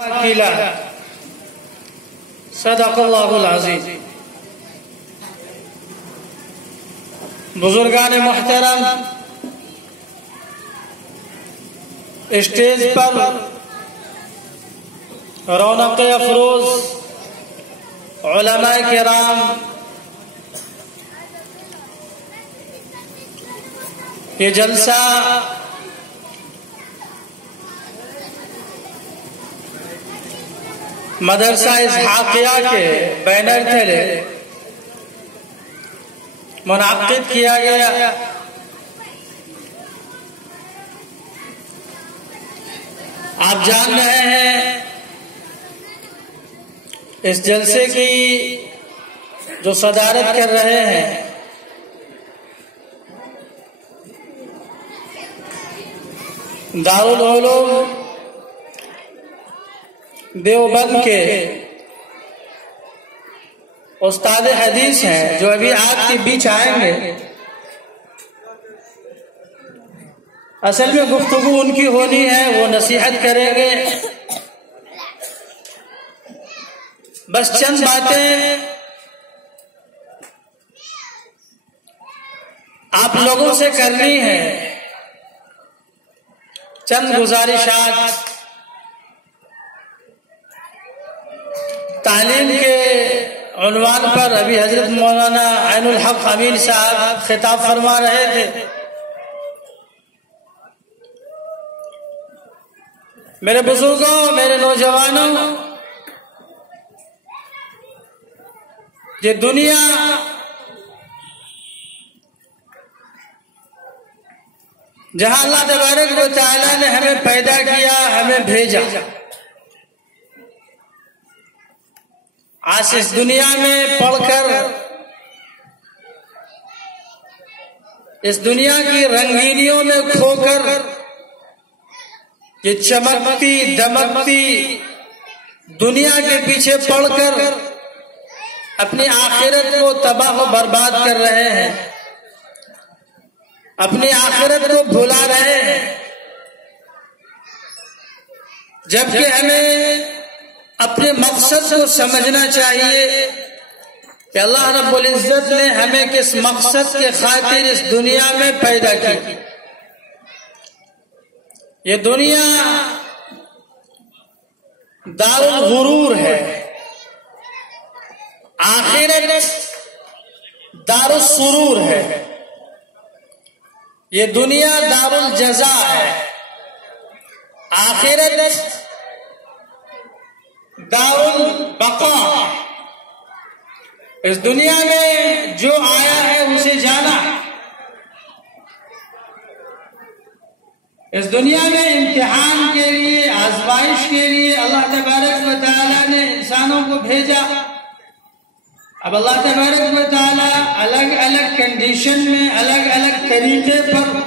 کیلا صدق اللہ العظیم۔ بزرگان محترم، اسٹیج پر رونق افروز علماء کرام، یہ جلسہ مدرسہ اسحاقیہ کے بینر تلے منعقد کیا گیا۔ آپ جان رہے ہیں اس جلسے کی جو صدارت کر رہے ہیں دارالعلوم دیوبند کے استاد حدیث ہیں، جو ابھی آپ کے بیچ آئیں گے۔ اصل میں گفتگو ان کی ہونی ہے، وہ نصیحت کریں گے۔ بس چند باتیں آپ لوگوں سے کرنی ہے، چند گزارشات۔ تعلیم کے عنوان پر ابھی حضرت مولانا عین الحق امین صاحب خطاب فرما رہے تھے۔ میرے بزرگوں، میرے نوجوانوں، یہ دنیا جہاں اللہ تبارک و تعالی نے ہمیں پیدا کیا، ہمیں بھیجا، آج اس دنیا میں پڑھ کر اس دنیا کی رنگینیوں میں کھو کر یہ چمکتی دمکتی دنیا کے پیچھے پڑھ کر اپنی آخرت کو تباہ و برباد کر رہے ہیں، اپنی آخرت کو بھلا رہے ہیں، جبکہ ہمیں اپنے مقصد کو سمجھنا چاہیے کہ اللہ رب العزت نے ہمیں کس مقصد کے خاطر اس دنیا میں پیدا کی۔ یہ دنیا دار الغرور ہے، آخرت دار السرور ہے۔ یہ دنیا دار الجزا ہے، آخرت دار البقاء۔ اس دنیا میں جو آیا ہے اسے جانا۔ اس دنیا میں امتحان کے لیے، آزمائش کے لیے اللہ تبارک و تعالیٰ نے انسانوں کو بھیجا۔ اب اللہ تبارک و تعالیٰ الگ الگ کنڈیشن میں، الگ الگ طریقے پر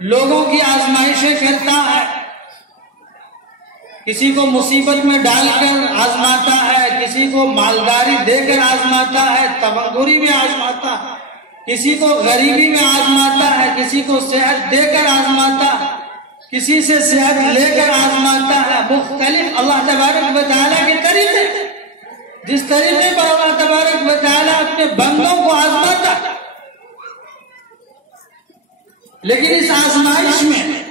لوگوں کی آزمائشیں کرتا ہے۔ کسی کو مصیبت میں ڈال کر آزماتا ہے، کسی کو مالداری دے کر آزماتا ہے، تمنگوری میں آزماتا ہے، کسی کو غریبی میں آزماتا ہے، کسی کو صحت دے کر آزماتا ہے، کسی سے صحت لے کر آزماتا ہے۔ مختلف اللہ تبارک و تعالیٰ کے طریقے، جس طریقے پر اللہ تبارک و تعالیٰ اپنے بندوں کو آزماتا ہے۔ لیکن اس آزمائش میں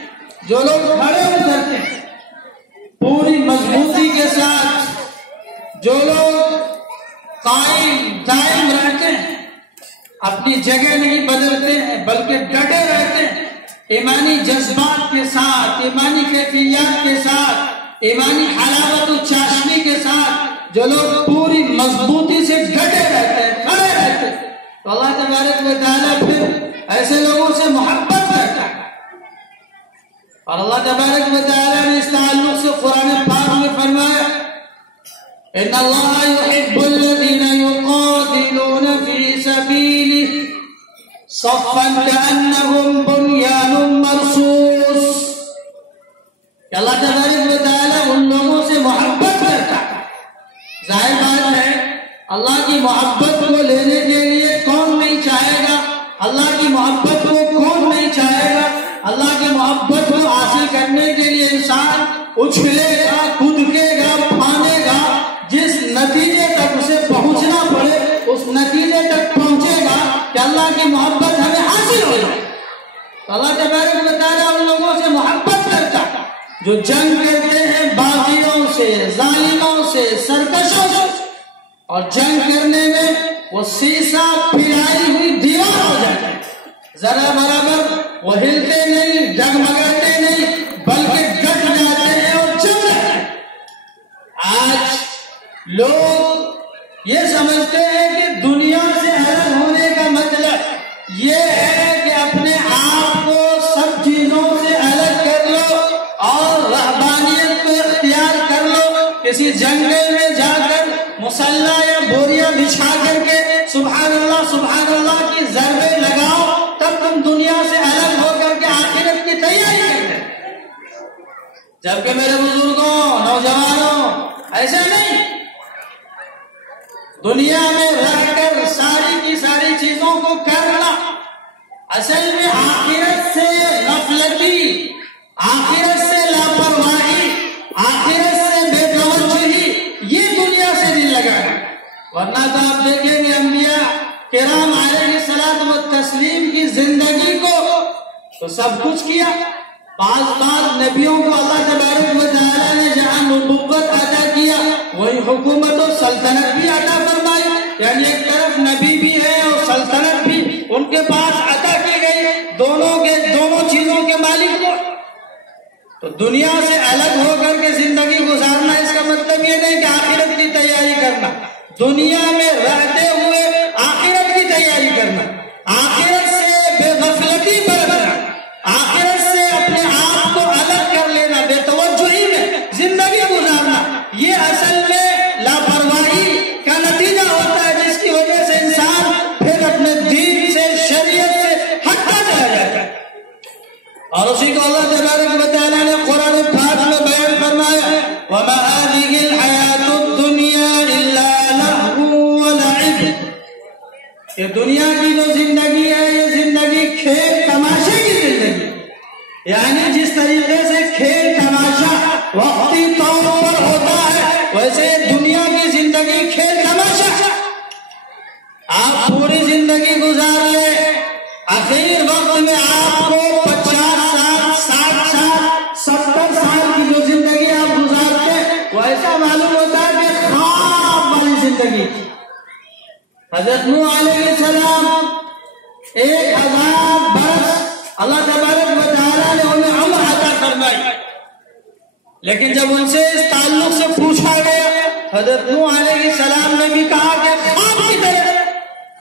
جو لوگ کھڑے اترتے ہیں پوری مضبوطی کے ساتھ، جو لوگ قائم دائم رہتے ہیں، اپنی جگہ نہیں بدلتے ہیں بلکہ ڈٹے رہتے ہیں، ایمانی جذبات کے ساتھ، ایمانی کیفیات کے ساتھ، ایمانی حلاوت و چاشنی کے ساتھ جو لوگ پوری مضبوطی سے ڈٹے رہتے ہیں، کھڑے رہتے ہیں، تو اللہ تبارک و تعالیٰ پھر ایسے لوگوں سے محبت کرتا ہے۔ اور اللہ تبارک و تعالیٰ نے اس تعلق سے قرآن پاک میں فرمایا، ان اللہ یحب الذین یقاتلون فی سبیلہ صفا کأنہم بنیان مرصوص۔ کہ اللہ تبارک و تعالیٰ ان لوگوں سے محبت کرتا ہے۔ ظاہر بات ہے اللہ کی محبت کو لینے کے لیے کون نہیں چاہے گا، اللہ کی محبت کو کون نہیں چاہے گا۔ اللہ کی محبت کو حاصل کرنے کے لیے انسان اچھلے گا، کودے گا، اللہ تبارک و تعالیٰ ان لوگوں سے محبت کرتا ہے جو جنگ کرتے ہیں باغیوں سے، ظالموں سے، سرکشوں سے، اور جنگ کرنے میں وہ سیسا پھرائی ہوئی دیوار ہو جاتے ہیں، ذرا برابر وہ ہلتے نہیں، ڈگمگاتے نہیں، بلکہ ڈٹ جاتے ہیں اور چل جاتے ہیں۔ آج لوگ یہ سمجھتے ہیں کہ دنیا سے الگ ہونے کا مطلب یہ ہے کہ اپنے آپ کو سب چیزوں سے الگ کر لو اور رہبانیت کو اختیار کر لو، کسی جنگل میں جا کر مسلح یا بوریاں بچھا کر کے سبحان اللہ کی ضربیں لگاؤ، تب تم دنیا سے الگ ہو کر کے آخرت کی تیاری کرتے۔ جبکہ میرے بزرگوں، نوجوانوں، ایسا نہیں، دنیا میں رہ کر ساری کی ساری چیزوں کو کرنا اصل میں آخرت سے غفلتی، آخرت سے لاپرواہی، آخرت سے بے توجہی، یہ دنیا سے دل لگانا۔ ورنہ تو آپ دیکھیں گے انبیاء کرام علیہ الصلوۃ والتسلیم کی زندگی کو تو سب کچھ کیا، بعض نبیوں کو اللہ تبارک و تعالیٰ نے جہاں نبوت عطا کیا وہی حکومت و سلطنت بھی عطا فرمائی، یعنی ایک طرف نبی بھی ہے اور سلطنت بھی ان کے پاس عطا کی گئی، دونوں چیزوں کے مالک کو۔ تو دنیا سے الگ ہو کر کے زندگی گزارنا اس کا مطلب یہ نہیں کہ آخرت کی تیاری کرنا، دنیا میں رہتے ہوئے آخرت کی تیاری کرنا، آخرت سے بے غفلتی برتنا، آخرت سے اپنے آپ کو الگ کر لینا، بے توجہی میں زندگی گزارنا، یہ اصل میں لاپرواہی کا نتیجہ ہوتا ہے، جس کی وجہ سے انسان پھر اپنے دین سے، شریعت سے ہٹتا چلا جاتا ہے۔ اور اسی کو اللہ تبارک و تعالیٰ نے قرآن پاک میں بیان فرمایا، وَمَا هَٰذِهِ الْحَيَاةُ الدُّنْيَا إِلَّا لَهْوٌ وَلَعِبٌ، کہ دنیا کی جو زندگی ہے یہ زندگی کھیل تماشے کی زندگی، یعنی جس طریقے سے کھیل تماشا وقتی طور پر ہوتا ہے ویسے دنیا کی زندگی کھیل تماشا۔ آپ پوری زندگی گزار لیں، آخر وقت میں آپ کو 50 سال، 60 سال، 70 سال کی جو زندگی آپ گزارتے ہیں وہ ایسا معلوم ہوتا ہے کہ خواب والی زندگی۔ حضرت نوح علیہ السلام 1000 برس اللہ تبارک و تعالیٰ نے انہیں عمر عطا فرمائی، لیکن جب ان سے اس تعلق سے پوچھا گیا حضرت نوح علیہ السلام نے بھی کہا کہ خواب کی طرح،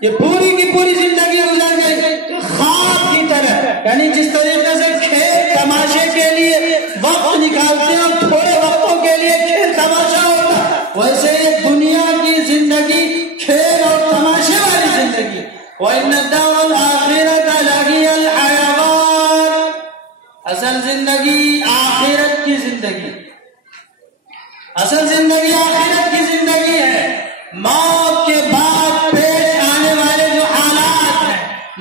یہ پوری کی پوری زندگی گزر گئی خواب کی طرح، یعنی جس طریقے سے کھیل تماشے کے لیے وقت نکالتے ہیں اور تھوڑے وقتوں کے لیے کھیل تماشا ہوتا، ویسے یہ دنیا کی زندگی کھیل اور تماشے والی زندگی۔ وَإِنَّ الدَّارَ الْآخِرَةَ لَهِيَ الْحَيَوَانُ، اصل زندگی آخرت کی زندگی، اصل زندگی آخرت کی زندگی ہے۔ موت کے بعد پیش آنے والے جو حالات ہیں،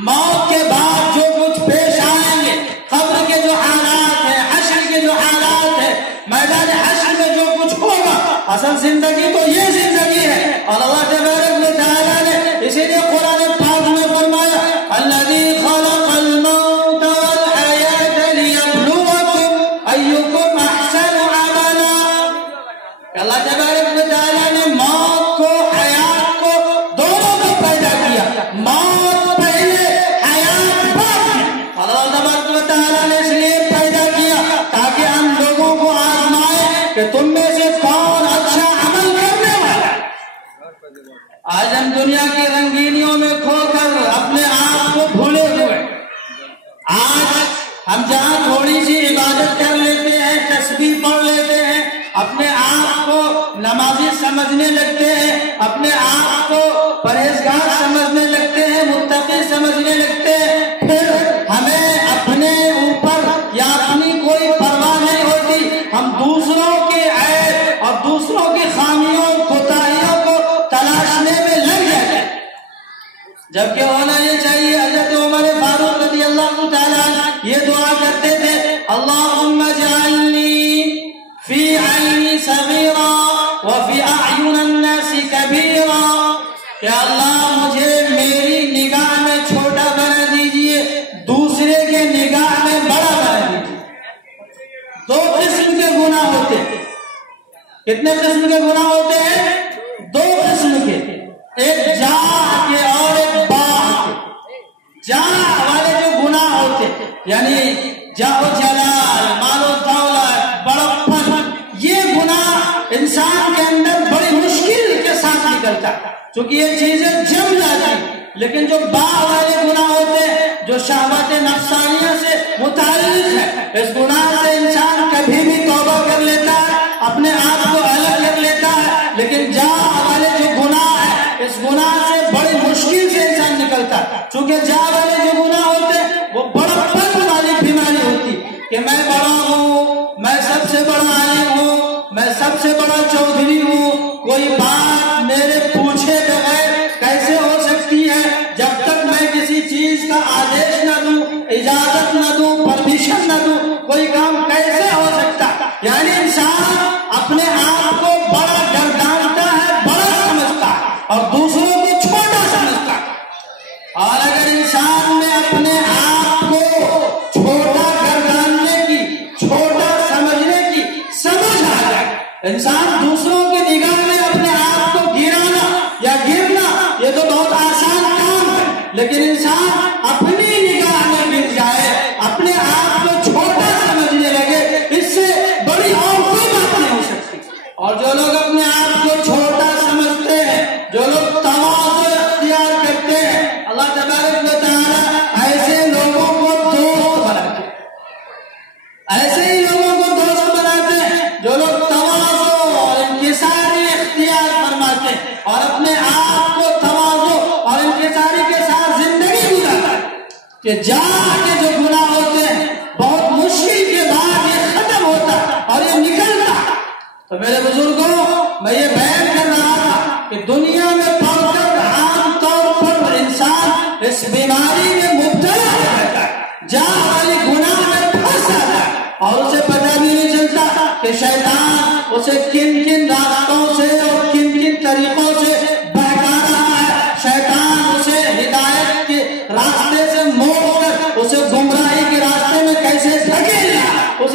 موت کے بعد جو کچھ پیش آئیں گے، قبر کے جو حالات ہیں، حشر کے جو حالات ہیں، میدان حشر میں جو کچھ ہوگا، اصل زندگی تو یہ زندگی ہے۔ اور اللہ تبارک و تعالیٰ نے اسی لیے قرآن پاک میں فرمایا، الذی خلق الموت والحیاة لیبلوکم ایکم احسن عملا، اللہ تبارک و تعالیٰ نے موت کو، حیات کو، دونوں کو پیدا کیا، موت پہلے، حیات بعد میں۔ اللہ تبارک و تعالیٰ نے اس لیے پیدا کیا تاکہ ہم لوگوں کو آزمائے کہ تم میں سے کون اچھا عمل کرنے والا۔ آج ہم دنیا کی رنگینیوں میں کھو کر اپنے آپ کو بھولے ہوئے، آج ہم جہاں تھوڑی سی عبادت کر لیتے ہیں، تسبیح پڑھ لیتے ہیں، اپنے آپ کو نمازی سمجھنے لگتے ہیں، اپنے آپ کو پرہیزگار سمجھنے لگتے ہیں، متقی سمجھنے لگتے ہیں، پھر ہمیں اپنے اوپر یا اپنی کوئی پرواہ نہیں ہوتی، ہم دوسروں کے عیب اور دوسروں کی خامیوں، کوتاہیوں کو تلاشنے میں لگ جاتے ہیں، جبکہ ہونا یہ چاہیے۔ حضرت عمر فاروق رضی اللہ تعالیٰ یہ دعا کرتے تھے، اللہم اجعلنی فی عینی صغیرا وفی اعین الناس کبیرا، کہ اللہ مجھے میری نگاہ میں چھوٹا بنا دیجئے، دوسرے کے نگاہ کتنے قسم کے گناہ ہوتے ہیں؟ 2 قسم کے، ایک جا کے اور ایک با کے۔ جا والے جو گناہ ہوتے یعنی جاؤ جلال، مال و دولت، بڑپن، یہ گناہ انسان کے اندر بڑی مشکل کے ساتھ نکلتا چونکہ یہ چیزیں جم جاتی۔ لیکن جو با والے گناہ ہوتے ہیں جو شہوت نفسانیہ سے متعلق ہے، اس گناہ سے انسان کبھی بھی توبہ کر لیتا ہے، اپنے آپ کو الگ کر لیتا ہے۔ لیکن جا والے جو گناہ ہے، اس گناہ سے بڑی مشکل سے انسان نکلتا ہے، چونکہ جا والے جو گناہ ہوتے ہیں وہ بڑپن والی بیماری ہوتی کہ میں بڑا ہوں، میں سب سے بڑا عالم ہوں، میں سب سے بڑا چودھری ہوں، کوئی بات میرے پوچھے بغیر کیسے ہو سکتی ہے؟ جب تک میں کسی چیز کا آدیش نہ دوں، اجازت نہ دوں، پرمیشن نہ دوں، کوئی کام کیسے ہو سکتا؟ یعنی انسان اپنے آپ کو بڑا گردانتا ہے، بڑا سمجھتا ہے اور دوسروں کو چھوٹا سمجھتا ہے۔ اور اگر انسان میں اپنے آپ کو چھوٹا گرداننے کی، چھوٹا سمجھنے کی سمجھ آ جائے، انسان دوسروں کی نگاہ میں اپنے آپ کو گرانا یا گرنا یہ تو بہت آسان کام ہے، لیکن انسان اپنی نگاہ میں گر جائے، اپنے آپ کو چھوٹا سمجھنے لگے، اس سے بڑی اور کوئی بات نہیں ہو سکتی۔ اور جو لوگ اپنے آپ کو چھوٹا سمجھتے ہیں، جو لوگ تواضع اختیار کرتے ہیں، اللہ تبارک و تعالیٰ ایسے لوگوں کو دوست بناتے ہیں، ایسے ہی لوگوں کو دوست بناتے ہیں جو لوگ تواضع اور انکساری اختیار فرماتے ہیں اور اپنے آپ کو تواضع اور انکساری کے ساتھ زندگی گزارتے ہیں کہ جا کے جو گناہ ہوتے ہیں بہت مشکل کے بعد یہ ختم ہوتا اور یہ نکلتا۔ تو میرے بزرگوں، میں یہ بیان کر رہا تھا کہ دنیا میں پڑھ کر عام طور پر انسان اس بیماری میں مبتلا ہو جاتا ہے، جا والی گناہ میں پھنس جاتا ہے اور اسے پتہ بھی نہیں چلتا کہ شیطان اسے کن کن راستوں سے